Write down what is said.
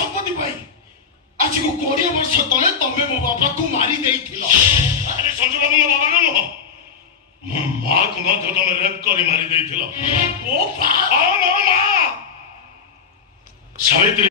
ସମ୍ପତ୍ତି ପାଇଁ ଆଜିକୁ 20 ବର୍ଷ ତଳେ ତମେ ମୋ ବାପାକୁ ମାରି ଦେଇଥିଲ। ଆରେ ସଞ୍ଜୁ ବାବୁ ମୋ ବାବା ନୁହଁ, ମୋ ମାକୁ ମଧ୍ୟ ତମେ ରେପ୍ କରି ମାରି ଦେଇଥିଲ। ମୋ ମା ମୋ ମା ସାବିତ୍ରୀ